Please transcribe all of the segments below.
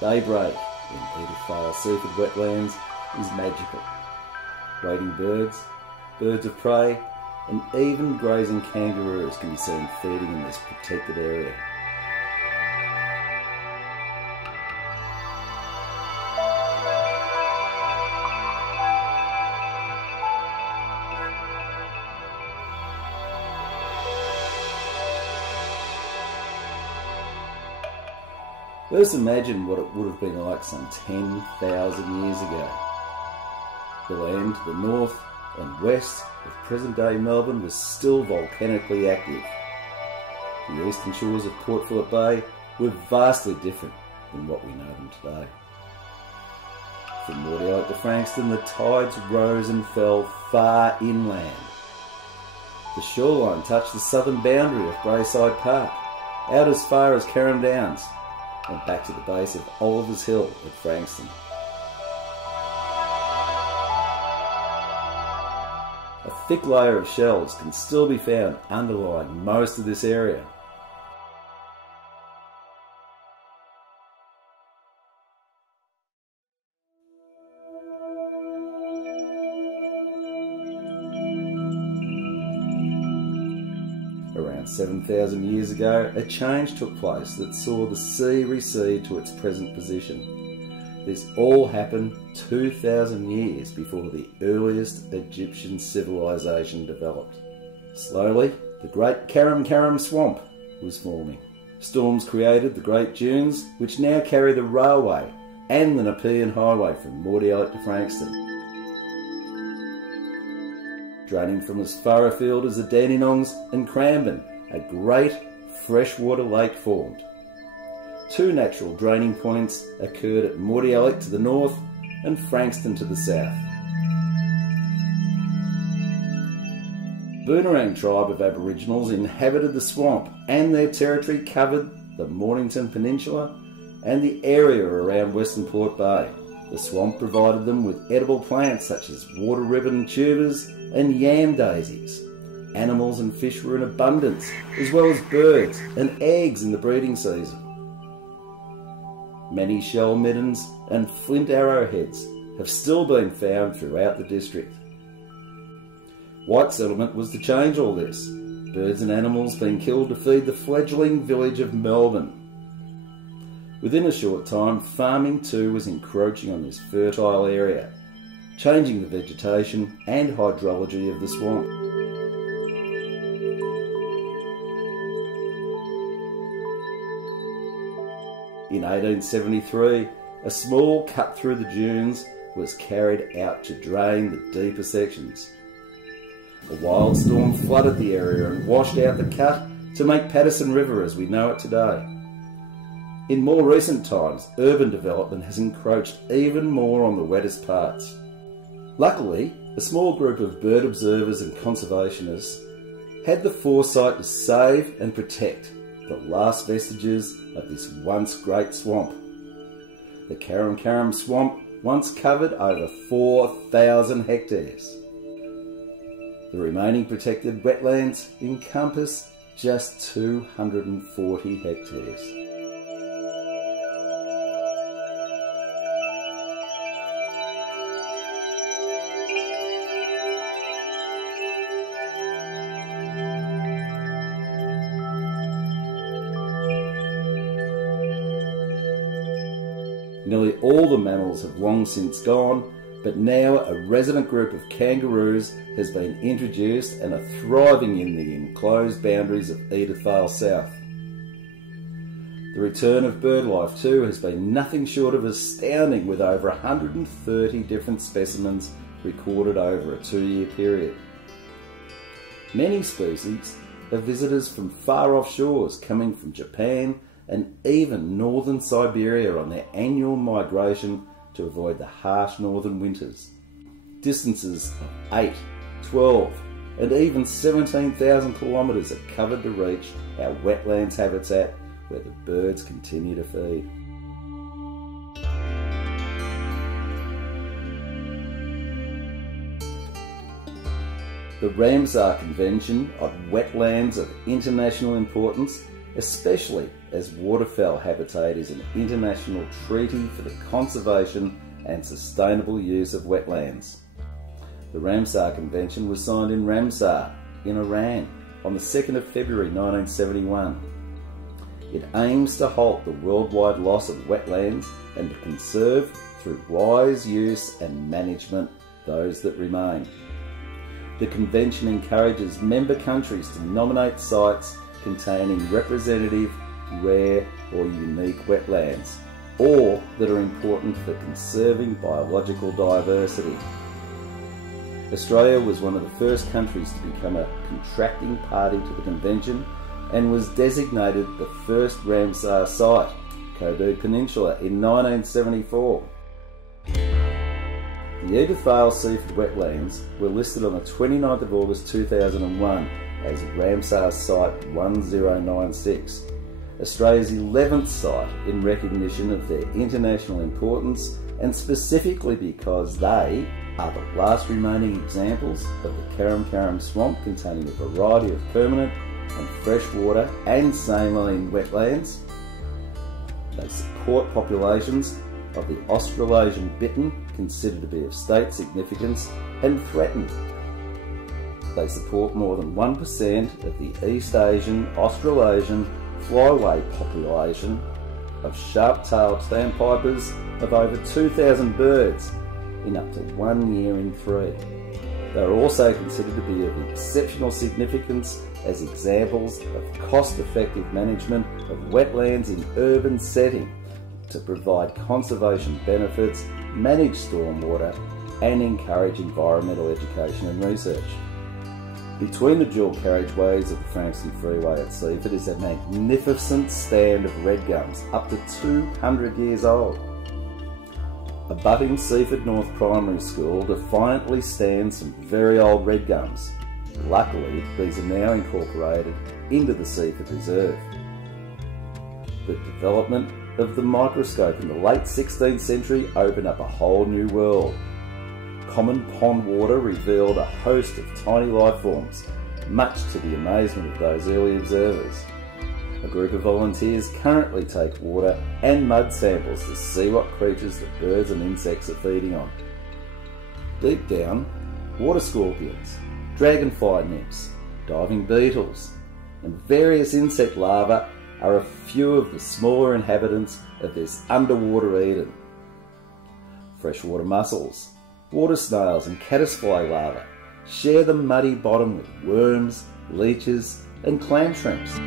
Daybreak in Edithvale Seaford Wetlands is magical. Wading birds, birds of prey, and even grazing kangaroos can be seen feeding in this protected area. Let us imagine what it would have been like some 10,000 years ago. The land to the north and west of present-day Melbourne was still volcanically active. The eastern shores of Port Phillip Bay were vastly different than what we know them today. From Mordialloc to Frankston, the tides rose and fell far inland. The shoreline touched the southern boundary of Braeside Park, out as far as Carrum Downs, and back to the base of Oliver's Hill at Frankston. A thick layer of shells can still be found underlying most of this area. Around 7,000 years ago, a change took place that saw the sea recede to its present position. This all happened 2,000 years before the earliest Egyptian civilization developed. Slowly, the great Carrum Carrum swamp was forming. Storms created the great dunes, which now carry the railway and the Nepean Highway from Mordialloc to Frankston. Draining from as far afield as the Dandenongs and Cranbourne, a great freshwater lake formed. Two natural draining points occurred at Mordialloc to the north and Frankston to the south. The Boonerang tribe of Aboriginals inhabited the swamp, and their territory covered the Mornington Peninsula and the area around Western Port Bay. The swamp provided them with edible plants such as water ribbon tubers and yam daisies. Animals and fish were in abundance, as well as birds and eggs in the breeding season. Many shell middens and flint arrowheads have still been found throughout the district. White settlement was to change all this, birds and animals being killed to feed the fledgling village of Melbourne. Within a short time, farming too was encroaching on this fertile area, changing the vegetation and hydrology of the swamp. In 1873, a small cut through the dunes was carried out to drain the deeper sections. A wild storm flooded the area and washed out the cut to make Paterson River as we know it today. In more recent times, urban development has encroached even more on the wettest parts. Luckily, a small group of bird observers and conservationists had the foresight to save and protect the last vestiges of this once great swamp. The Carrum Carrum swamp once covered over 4,000 hectares. The remaining protected wetlands encompass just 240 hectares. Nearly all the mammals have long since gone, but now a resident group of kangaroos has been introduced and are thriving in the enclosed boundaries of Edithvale South. The return of birdlife too has been nothing short of astounding, with over 130 different specimens recorded over a 2-year period. Many species are visitors from far off shores, coming from Japan and even northern Siberia on their annual migration to avoid the harsh northern winters. Distances of 8, 12 and even 17,000 kilometres are covered to reach our wetlands habitat where the birds continue to feed. The Ramsar Convention on Wetlands of International Importance especially as waterfowl habitat is an international treaty for the conservation and sustainable use of wetlands. The Ramsar Convention was signed in Ramsar, in Iran, on the 2nd of February 1971. It aims to halt the worldwide loss of wetlands and to conserve, through wise use and management, those that remain. The Convention encourages member countries to nominate sites containing representative, rare or unique wetlands, or that are important for conserving biological diversity. Australia was one of the first countries to become a contracting party to the Convention and was designated the first Ramsar site, Kobu Peninsula, in 1974. The Edithvale Seaford Wetlands were listed on the 29th of August 2001 as Ramsar Site 1096, Australia's 11th site in recognition of their international importance and specifically because they are the last remaining examples of the Carrum Carrum swamp containing a variety of permanent and freshwater and saline wetlands. They support populations of the Australasian bittern, considered to be of state significance and threatened. They support more than 1% of the East Asian Australasian flyway population of sharp-tailed sandpipers of over 2,000 birds in up to 1 year in 3. They are also considered to be of exceptional significance as examples of cost-effective management of wetlands in urban setting to provide conservation benefits, manage stormwater and encourage environmental education and research. Between the dual carriageways of the Frankston Freeway at Seaford is a magnificent stand of red gums, up to 200 years old. Abutting Seaford North Primary School defiantly stands some very old red gums. Luckily, these are now incorporated into the Seaford Reserve. The development of the microscope in the late 16th century opened up a whole new world. Common pond water revealed a host of tiny life forms, much to the amazement of those early observers. A group of volunteers currently take water and mud samples to see what creatures the birds and insects are feeding on. Deep down, water scorpions, dragonfly nymphs, diving beetles, and various insect larvae are a few of the smaller inhabitants of this underwater Eden. Freshwater mussels, water snails and caddisfly larvae share the muddy bottom with worms, leeches and clam shrimps.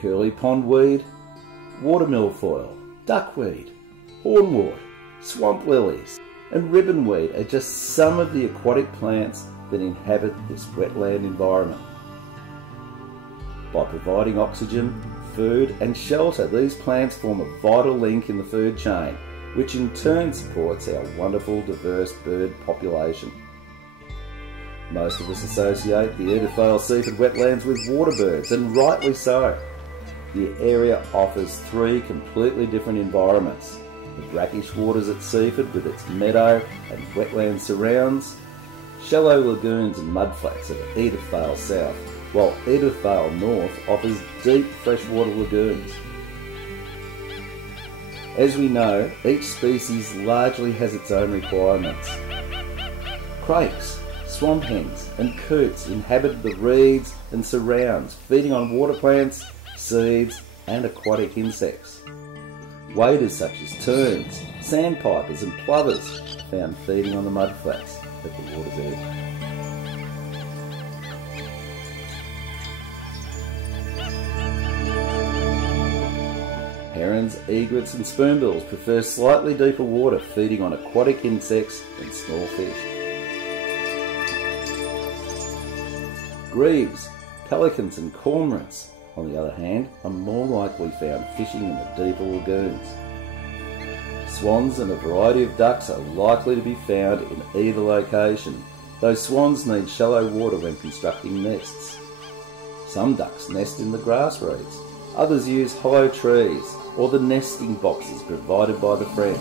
Curly pondweed, water milfoil, duckweed, hornwort, swamp lilies and ribbonweed are just some of the aquatic plants that inhabit this wetland environment. By providing oxygen, food and shelter, these plants form a vital link in the food chain, which in turn supports our wonderful diverse bird population. Most of us associate the Edithvale Seaford Wetlands with water birds, and rightly so. The area offers 3 completely different environments. The brackish waters at Seaford with its meadow and wetland surrounds, shallow lagoons and mudflats at Edithvale South, while Edithvale North offers deep freshwater lagoons. As we know, each species largely has its own requirements. Crakes, swamp hens and coots inhabit the reeds and surrounds, feeding on water plants, seeds and aquatic insects. Waders such as terns, sandpipers and plovers found feeding on the mudflats at the water's edge. Herons, egrets and spoonbills prefer slightly deeper water, feeding on aquatic insects and small fish. Grebes, pelicans and cormorants, on the other hand, are more likely found fishing in the deeper lagoons. Swans and a variety of ducks are likely to be found in either location, though swans need shallow water when constructing nests. Some ducks nest in the grass reeds, others use hollow trees, or the nesting boxes provided by the friend.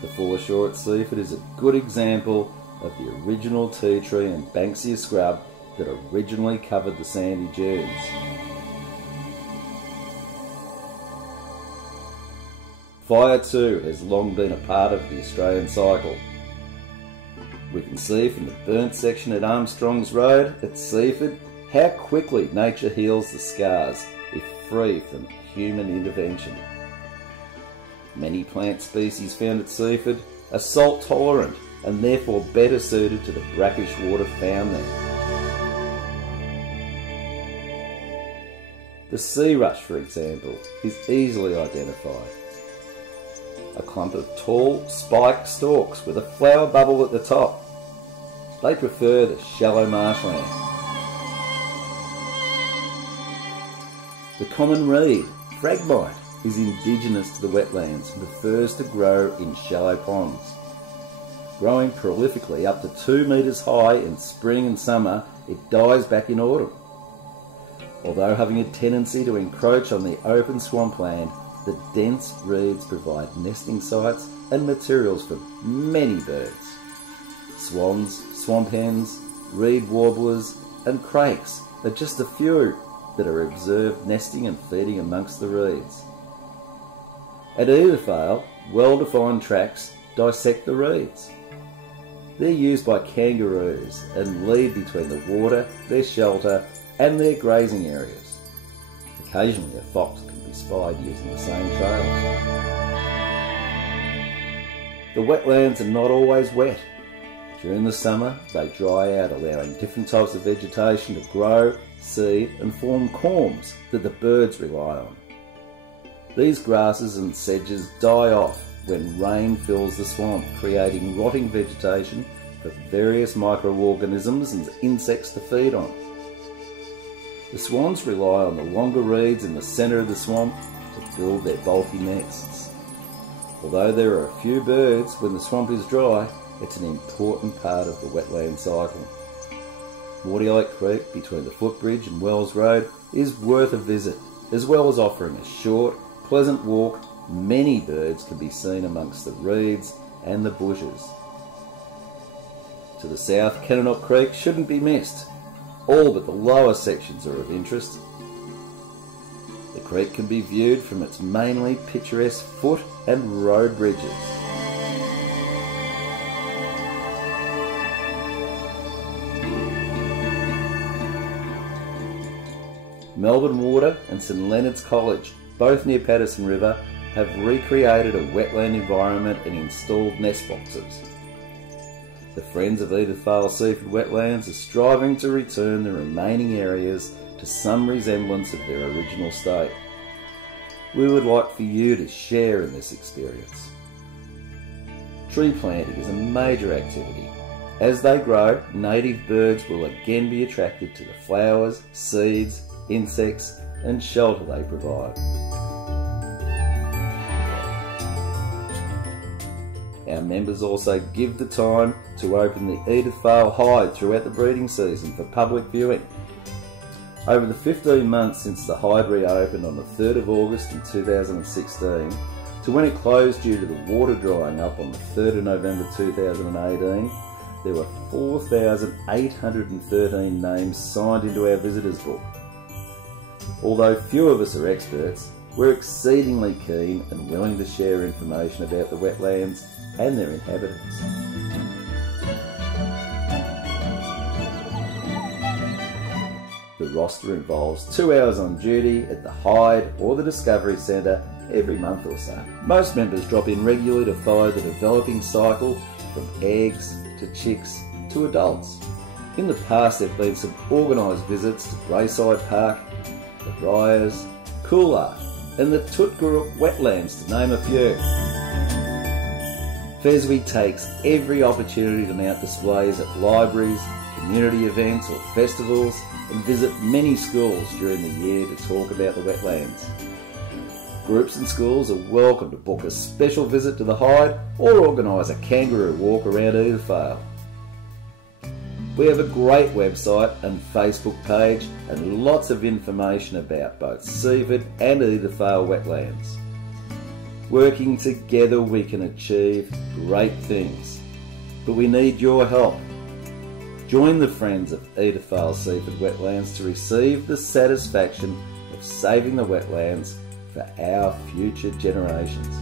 The foreshore at Seaford is a good example of the original tea tree and banksia scrub that originally covered the sandy dunes. Fire too has long been a part of the Australian cycle. We can see from the burnt section at Armstrong's Road at Seaford how quickly nature heals the scars if free from human intervention. Many plant species found at Seaford are salt tolerant and therefore better suited to the brackish water found there. The sea rush, for example, is easily identified. A clump of tall, spiked stalks with a flower bubble at the top. They prefer the shallow marshland. The common reed, phragmite, is indigenous to the wetlands and prefers to grow in shallow ponds. Growing prolifically up to 2 metres high in spring and summer, it dies back in autumn. Although having a tendency to encroach on the open swampland, the dense reeds provide nesting sites and materials for many birds. Swans, swamp hens, reed warblers and crakes are just a few that are observed nesting and feeding amongst the reeds. At Edithvale, well-defined tracks dissect the reeds. They're used by kangaroos and lead between the water, their shelter and their grazing areas. Occasionally a fox can be spied using the same trails. The wetlands are not always wet. During the summer they dry out, allowing different types of vegetation to grow, seed and form corms that the birds rely on. These grasses and sedges die off when rain fills the swamp, creating rotting vegetation for various microorganisms and insects to feed on. The swans rely on the longer reeds in the centre of the swamp to build their bulky nests. Although there are a few birds when the swamp is dry, it's an important part of the wetland cycle. Mordialloc Creek between the Footbridge and Wells Road is worth a visit, as well as offering a short, pleasant walk. Many birds can be seen amongst the reeds and the bushes. To the south, Kennanock Creek shouldn't be missed. All but the lower sections are of interest. The creek can be viewed from its mainly picturesque foot and road bridges. Melbourne Water and St Leonard's College, both near Paterson River, have recreated a wetland environment and installed nest boxes. The Friends of Edithvale Seaford Wetlands are striving to return the remaining areas to some resemblance of their original state. We would like for you to share in this experience. Tree planting is a major activity. As they grow, native birds will again be attracted to the flowers, seeds, insects and shelter they provide. Our members also give the time to open the Edithvale Hide throughout the breeding season for public viewing. Over the 15 months since the Hide reopened on the 3rd of August in 2016 to when it closed due to the water drying up on the 3rd of November 2018, there were 4,813 names signed into our visitors book. Although few of us are experts, we're exceedingly keen and willing to share information about the wetlands and their inhabitants. The roster involves 2 hours on duty at the Hyde or the Discovery Centre every month or so. Most members drop in regularly to follow the developing cycle from eggs to chicks to adults. In the past there have been some organised visits to Brayside Park, the Briars, Coolart and the Tutguruk Wetlands, to name a few. FESWI takes every opportunity to mount displays at libraries, community events or festivals, and visit many schools during the year to talk about the wetlands. Groups and schools are welcome to book a special visit to the Hyde or organise a kangaroo walk around Edithvale. We have a great website and Facebook page and lots of information about both Seaford and Edithvale wetlands. Working together we can achieve great things, but we need your help. Join the Friends of Edithvale Seaford Wetlands to receive the satisfaction of saving the wetlands for our future generations.